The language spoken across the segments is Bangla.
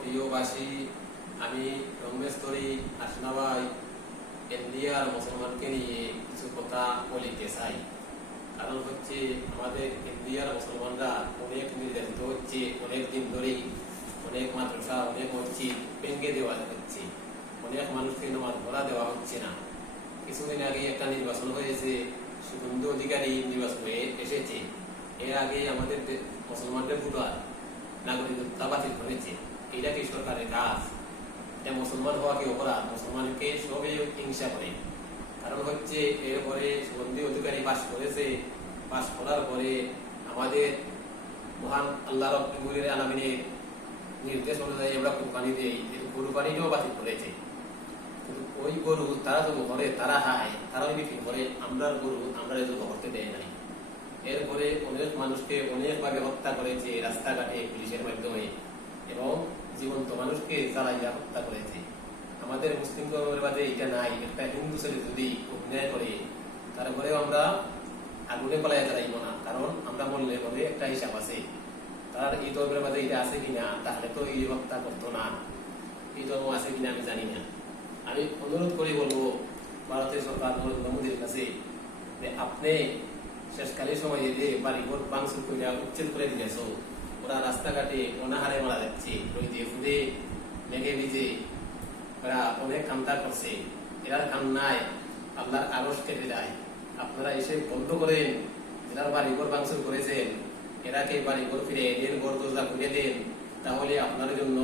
প্রিয়বাসী, আমি রমেশ তরি আসনাবাই ইন্ডিয়ার মুসলমানকে নিয়ে কিছু কথা বলিতে চাই। কারণ হচ্ছে আমাদের ইন্ডিয়ার মুসলমানরা অনেক নির্যাতিত হচ্ছে, অনেক দিন ধরেই অনেক মাদ্রাসা, অনেক মসজিদ ভেঙে দেওয়া হচ্ছে, অনেক মানুষকে নামাজ পড়া দেওয়া হচ্ছে না। কিছুদিন আগে একটা নির্বাচন হয়েছে, শুভেন্দু অধিকারী নির্বাচন হয়ে এসেছে। এর আগে আমাদের মুসলমানদের ভোটার নাগরিকত্ব বাতিল করেছে। এটা কি সরকারের কাজ? এটা মুসলমান হওয়া কি অপরাধ? মুসলমানকে সবে হিংসা করে। কারণ হচ্ছে এরপরে শুভেন্দু অধিকারী পাশ করেছে, পাশ করার পরে আমাদের মহান আল্লাহ রাব্বুল আলামিনের নির্দেশ অনুযায়ী আমরা কুরবানি দিই, কিন্তু কুরবানিটাও বাতিল করেছে। কিন্তু ওই গরু তারা যখন করে, তারা হায়, তারা বিক্রি করে, আমরা গরু আমরা যত করতে দেয় নাই। এরপরে অনেক মানুষকে অনেকভাবে হত্যা করেছে রাস্তাঘাটে পুলিশের মাধ্যমে, এবং জীবন্ত মানুষকে জ্বালাইয়া হত্যা করেছে। আমাদের মুসলিম ধর্মের বাদে এটা নাই। একটা হিন্দু ছেলে যদি অন্যায় করে, তারপরেও আমরা আগুনে পালাইয়া জ্বালাইব না, কারণ আমরা বললে পরে একটা হিসাব আছে। তার এই ধর্মের বাদে এটা আছে কিনা, তাহলে তো এই হত্যা করতো না। এই ধর্ম আছে কিনা আমি জানি না। আমি অনুরোধ করে বলবো ভারতের সরকার নরেন্দ্র মোদীর কাছে যে আপনি শেষকালের সময় যে বাড়িঘর ভাঙচুর করে উচ্ছেদ করে দিয়েছ, ওরা রাস্তাঘাটে অনাহারে মারা যাচ্ছে, ওই যে ফুদে লেগে ভিজে ওরা অনেক কান্তা করছে। এরার কান্নায় আল্লাহর আরশ কেটে যায়। আপনারা এসে বন্ধ করেন, যারা বাড়িঘর ভাঙচুর করেছেন এরাকে বাড়িঘর ফিরে দেন, ঘর দরজা খুলে দেন, তাহলে আপনার জন্য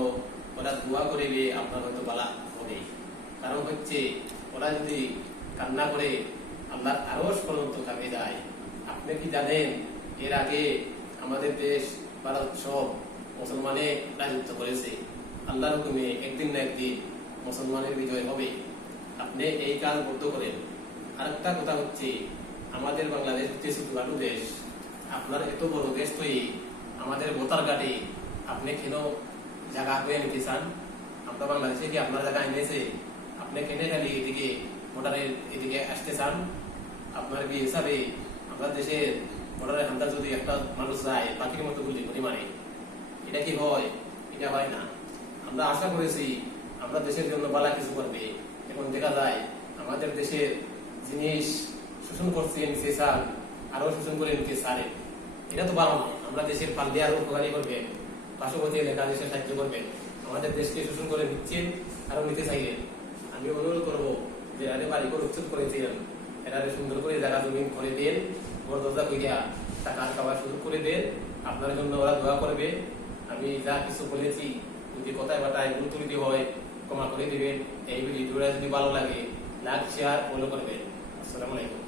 ওরা দোয়া করিলে আপনার হয়তো বালা হবে। কারণ হচ্ছে ওরা যদি কান্না করে আল্লাহর আরশ পর্যন্ত কাঁপে যায়। আপনি কি জানেন এর আগে আমাদের দেশ ভারত সব মুসলমানে রাজত্ব করেছে। আল্লাহর হুকুমে একদিন না একদিন মুসলমানের বিজয় হবে। আপনি এই কাজ বদ্ধ করেন। আরেকটা কথা হচ্ছে, আমাদের বাংলাদেশ হচ্ছে ছোটখাটো দেশ। আপনার এত বড় দেশ তৈরি, আমাদের ভোটার কার্ডে আপনি কেন জায়গা হয়ে নিতে চান? আমরা বাংলাদেশে কি আপনার জায়গা এনেছে? আপনি কেন খালি এদিকে ভোটারের এদিকে আসতে চান? আপনার কি হিসাবে আমরা দেশের ভোটারের হামটা যদি একটা মানুষ যায় পাখির মতো গুলি করে মারে, এটা কি হয়? এটা হয় না। আমরা আশা করেছি আমরা দেশের জন্য ভালো কিছু করবে, এখন দেখা যায় আমাদের দেশের জিনিস শোষণ করছে নিচে স্যার, আরো শোষণ করে নিতে সারে। এটা তো ভালো নয়। আমরা দেশের পাল্লে আরো উপকারী করবেন, পার্শ্ববর্তী এলাকা দেশের সাহায্য করবেন। আমাদের দেশকে শোষণ করে নিচ্ছেন, আরো নিতে চাইলেন। আমি অনুরোধ করবো যে আরে বাড়ি করে উচ্ছেদ করেছিলেন, এরা সুন্দর করে জায়গা জমিন করে দেন, ঘর দরজা কইয়া টাকা খাওয়ার সুযোগ করে দেন। আপনার জন্য ওরা দোয়া করবে। আমি যা কিছু বলেছি যদি কথায় বাটায় ভুল ত্রুটি হয় ক্ষমা করে দিবেন। এই ভিডিওটা যদি ভালো লাগে লাইক শেয়ার ফলো করবেন। আসসালামু আলাইকুম।